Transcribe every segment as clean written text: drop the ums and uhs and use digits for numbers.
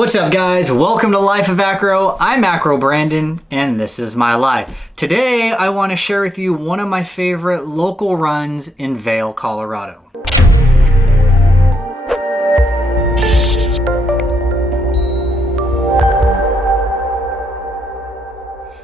What's up guys? Welcome to Life of Acro. I'm Acro Brandon and this is my life. Today I want to share with you one of my favorite local runs in Vail, Colorado.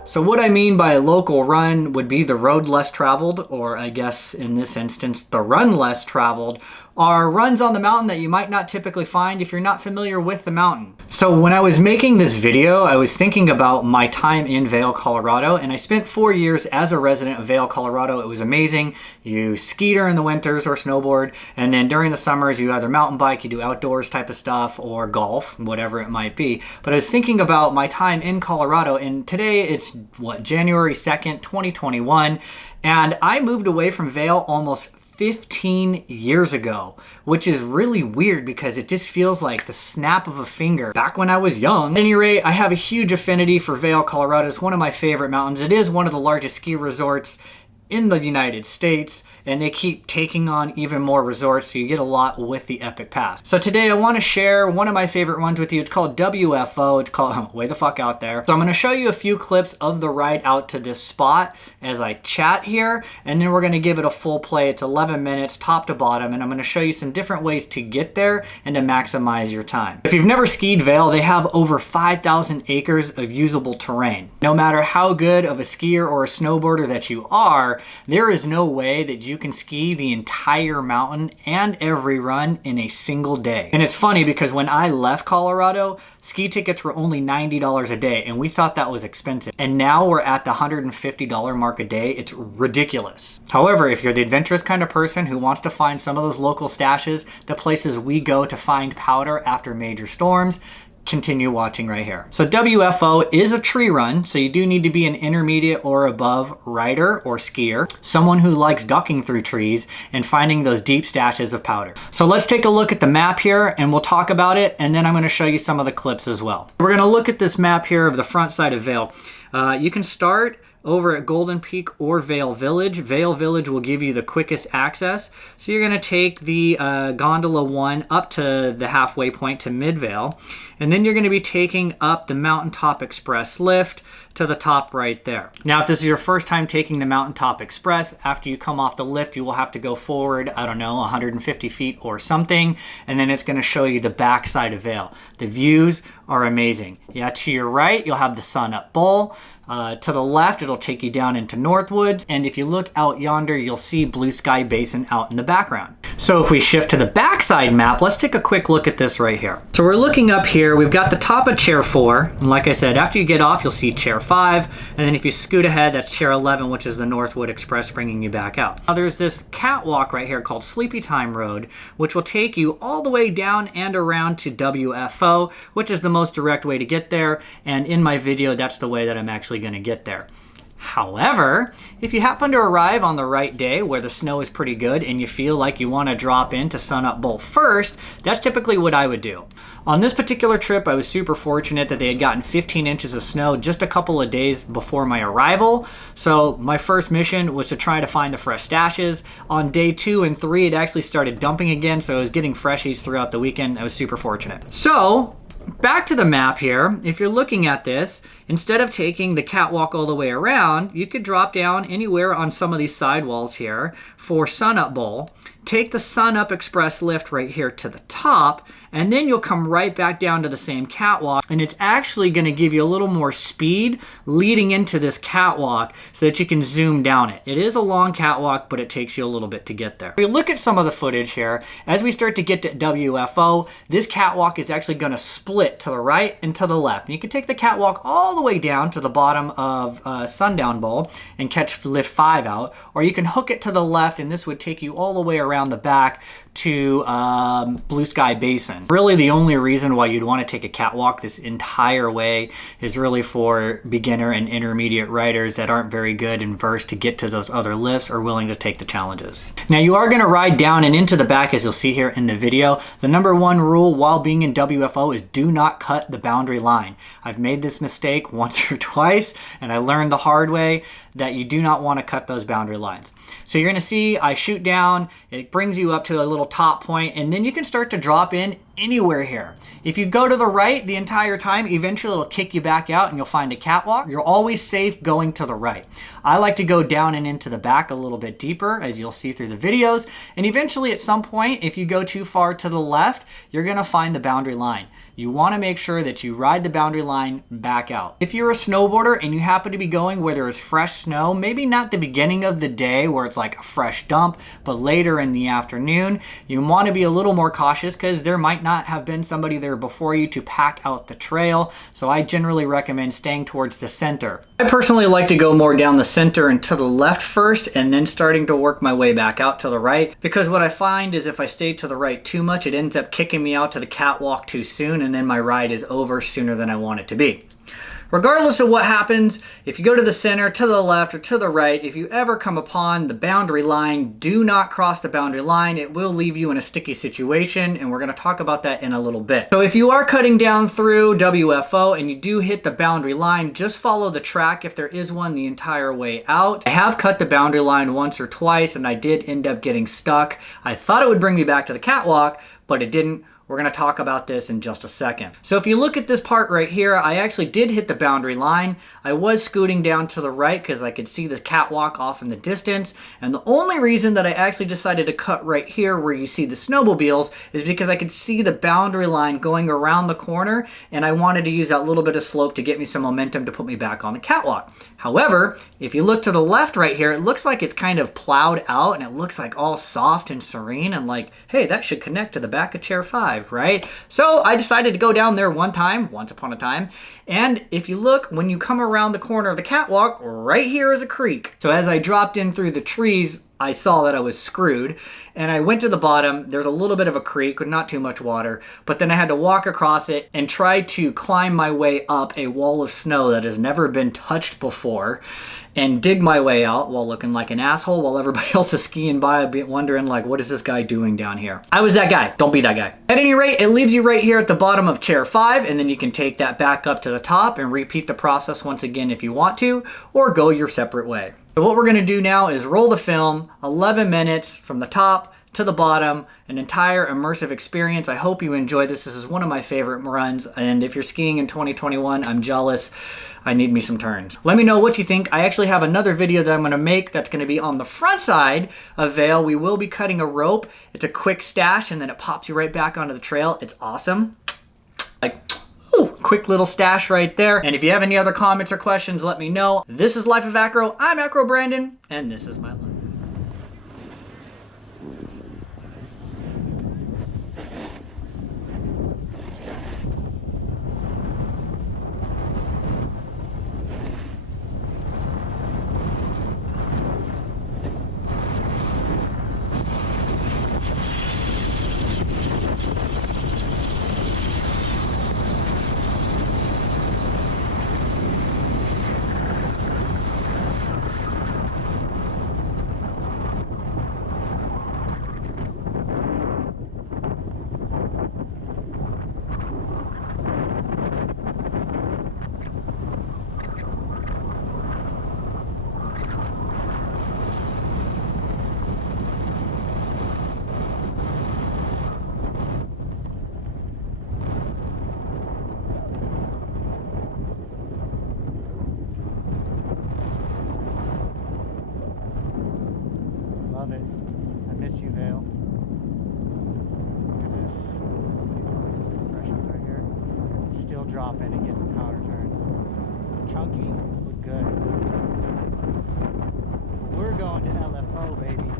So what I mean by a local run would be the road less traveled, or I guess in this instance, the run less traveled, are runs on the mountain that you might not typically find if you're not familiar with the mountain. So when I was making this video, I was thinking about my time in Vail, Colorado, and I spent 4 years as a resident of Vail, Colorado. It was amazing. You ski during the winters or snowboard, and then during the summers you either mountain bike, you do outdoors type of stuff, or golf, whatever it might be. But I was thinking about my time in Colorado, and today it's January 2nd, 2021, and I moved away from Vail almost 15 years ago, which is really weird because it just feels like the snap of a finger back when I was young. At any rate, I have a huge affinity for Vail, Colorado. It's one of my favorite mountains. It is one of the largest ski resorts in the United States, and they keep taking on even more resorts, so you get a lot with the Epic Pass. So today I want to share one of my favorite ones with you. It's called WFO. It's called Way the Fuck Out There. So I'm going to show you a few clips of the ride out to this spot as I chat here, and then we're going to give it a full play. It's 11 minutes top to bottom, and I'm going to show you some different ways to get there and to maximize your time. If you've never skied Vail, they have over 5,000 acres of usable terrain. No matter how good of a skier or a snowboarder that you are, there is no way that you can ski the entire mountain and every run in a single day. And it's funny because when I left Colorado, ski tickets were only $90 a day, and we thought that was expensive. And now we're at the $150 mark a day. It's ridiculous. However, if you're the adventurous kind of person who wants to find some of those local stashes, the places we go to find powder after major storms, continue watching right here. So WFO is a tree run, so you do need to be an intermediate or above rider or skier, someone who likes ducking through trees and finding those deep stashes of powder. So let's take a look at the map here and we'll talk about it, and then I'm going to show you some of the clips as well. We're going to look at this map here of the front side of Vail. You can start over at Golden Peak or Vail Village. Vail Village will give you the quickest access. So you're gonna take the gondola 1 up to the halfway point to Mid-Vail, and then you're gonna be taking up the Mountaintop Express lift to the top right there. Now, if this is your first time taking the Mountaintop Express, after you come off the lift, you will have to go forward, I don't know, 150 feet or something, and then it's gonna show you the back side of Vail. The views are amazing. Yeah, to your right, you'll have the Sun Up Bowl. To the left, it'll take you down into Northwoods, and if you look out yonder, you'll see Blue Sky Basin out in the background. So if we shift to the backside map, let's take a quick look at this right here. So we're looking up here, we've got the top of Chair 4, and like I said, after you get off, you'll see Chair 5, and then if you scoot ahead, that's Chair 11, which is the Northwood Express bringing you back out. Now there's this catwalk right here called Sleepy Time Road, which will take you all the way down and around to WFO, which is the most direct way to get there, and in my video, that's the way that I'm actually going to get there. However, if you happen to arrive on the right day where the snow is pretty good and you feel like you want to drop into Sun Up Bowl first, that's typically what I would do. On this particular trip, I was super fortunate that they had gotten 15 inches of snow just a couple of days before my arrival. So my first mission was to try to find the fresh stashes. On day 2 and 3, it actually started dumping again, so I was getting freshies throughout the weekend. I was super fortunate. So back to the map here, if you're looking at this, instead of taking the catwalk all the way around, you could drop down anywhere on some of these sidewalls here for Sun Up Bowl, take the Sun Up Express lift right here to the top, and then you'll come right back down to the same catwalk, and it's actually going to give you a little more speed leading into this catwalk so that you can zoom down it. It is a long catwalk, but it takes you a little bit to get there. If we look at some of the footage here, as we start to get to WFO, this catwalk is actually going to split to the right and to the left. And you can take the catwalk all the way down to the bottom of Sundown Bowl and catch lift 5 out, or you can hook it to the left, and this would take you all the way around the back to Blue Sky Basin. Really, the only reason why you'd want to take a catwalk this entire way is really for beginner and intermediate riders that aren't very good and versed to get to those other lifts or willing to take the challenges. Now, you are going to ride down and into the back, as you'll see here in the video. The #1 rule while being in WFO is do not cut the boundary line. I've made this mistake once or twice, and I learned the hard way that you do not want to cut those boundary lines. So you're going to see I shoot down, it brings you up to a little top point, and then you can start to drop in anywhere here. If you go to the right the entire time, eventually it'll kick you back out and you'll find a catwalk. You're always safe going to the right. I like to go down and into the back a little bit deeper, as you'll see through the videos. And eventually at some point, if you go too far to the left, you're gonna find the boundary line. You wanna make sure that you ride the boundary line back out. If you're a snowboarder and you happen to be going where there is fresh snow, maybe not the beginning of the day where it's like a fresh dump, but later in the afternoon, you wanna be a little more cautious because there might not have been somebody there before you to pack out the trail. So I generally recommend staying towards the center. I personally like to go more down the center and to the left first, and then starting to work my way back out to the right, because what I find is if I stay to the right too much, it ends up kicking me out to the catwalk too soon, and then my ride is over sooner than I want it to be. Regardless of what happens, if you go to the center, to the left, or to the right, if you ever come upon the boundary line, do not cross the boundary line. It will leave you in a sticky situation, and we're going to talk about that in a little bit. So if you are cutting down through WFO and you do hit the boundary line, just follow the track if there is one the entire way out. I have cut the boundary line once or twice, and I did end up getting stuck. I thought it would bring me back to the catwalk, but it didn't. We're going to talk about this in just a second. So if you look at this part right here, I actually did hit the boundary line. I was scooting down to the right because I could see the catwalk off in the distance. And the only reason that I actually decided to cut right here where you see the snowmobiles is because I could see the boundary line going around the corner, and I wanted to use that little bit of slope to get me some momentum to put me back on the catwalk. However, if you look to the left right here, it looks like it's kind of plowed out, and it looks like all soft and serene and like, hey, that should connect to the back of chair 5, right? So I decided to go down there once upon a time. And if you look, when you come around the corner of the catwalk, right here is a creek. So as I dropped in through the trees, I saw that I was screwed, and I went to the bottom. There's a little bit of a creek with not too much water, but then I had to walk across it and try to climb my way up a wall of snow that has never been touched before and dig my way out while looking like an asshole while everybody else is skiing by, wondering like, what is this guy doing down here? I was that guy. Don't be that guy. At any rate, it leaves you right here at the bottom of chair 5, and then you can take that back up to the top and repeat the process once again if you want to, or go your separate way. So what we're going to do now is roll the film, 11 minutes from the top to the bottom, an entire immersive experience. I hope you enjoy this. This is one of my favorite runs, and if you're skiing in 2021, I'm jealous. I need me some turns. Let me know what you think. I actually have another video that I'm going to make that's going to be on the front side of Vail. We will be cutting a rope. It's a quick stash, and then it pops you right back onto the trail. It's awesome. Like, ooh, quick little stash right there. And if you have any other comments or questions, let me know. This is Life of Acro. I'm Acro Brandon, and this is my life. Love it. I miss you, Vail. Look at this. Somebody finally some fresh up right here. It's still dropping and get some powder turns. Chunky, look good. But we're going to LFO, baby.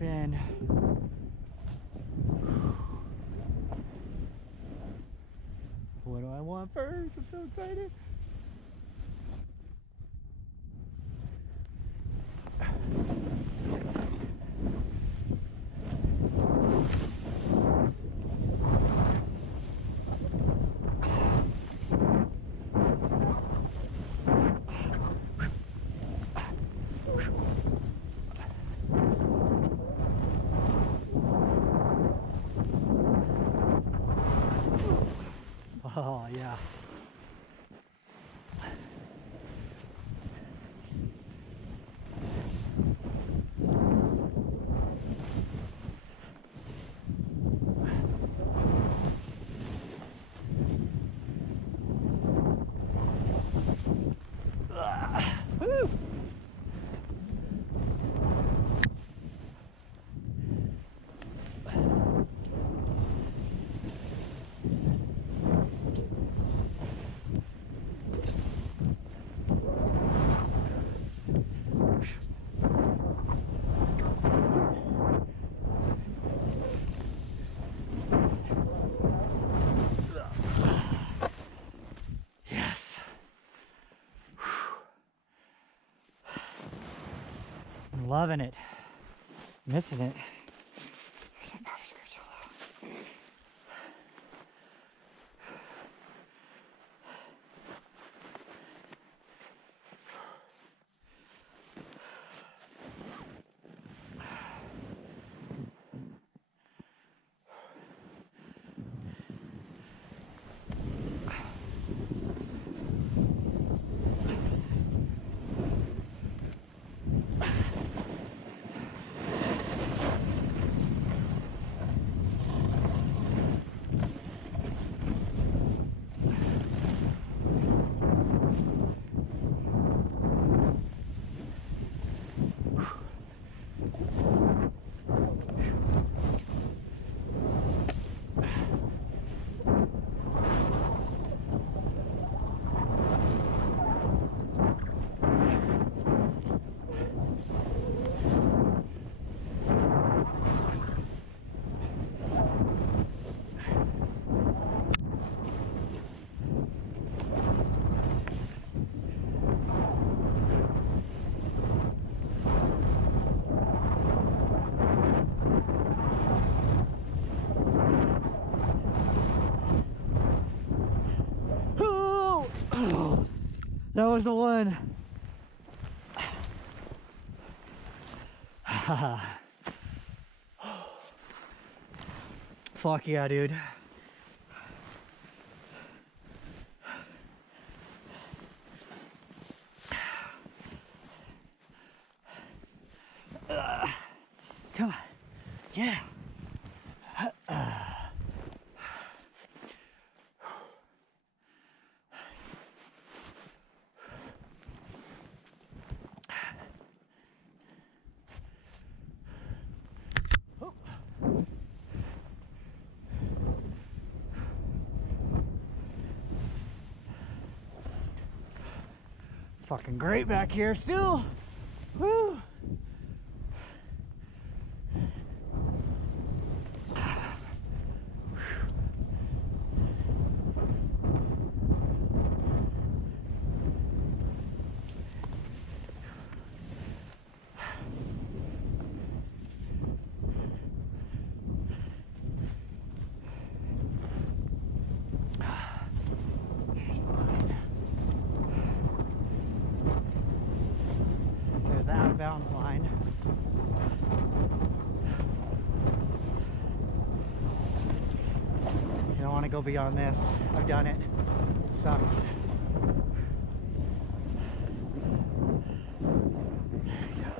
jump in. What do I want first? I'm so excited. Oh, yeah. Woo! Yes. I'm loving it. Missing it. That was the one. Fuck yeah, dude. Come on. Yeah. Fucking great back here still. Woo. There's the out of bounds line. You don't want to go beyond this. I've done it. It sucks. There you go.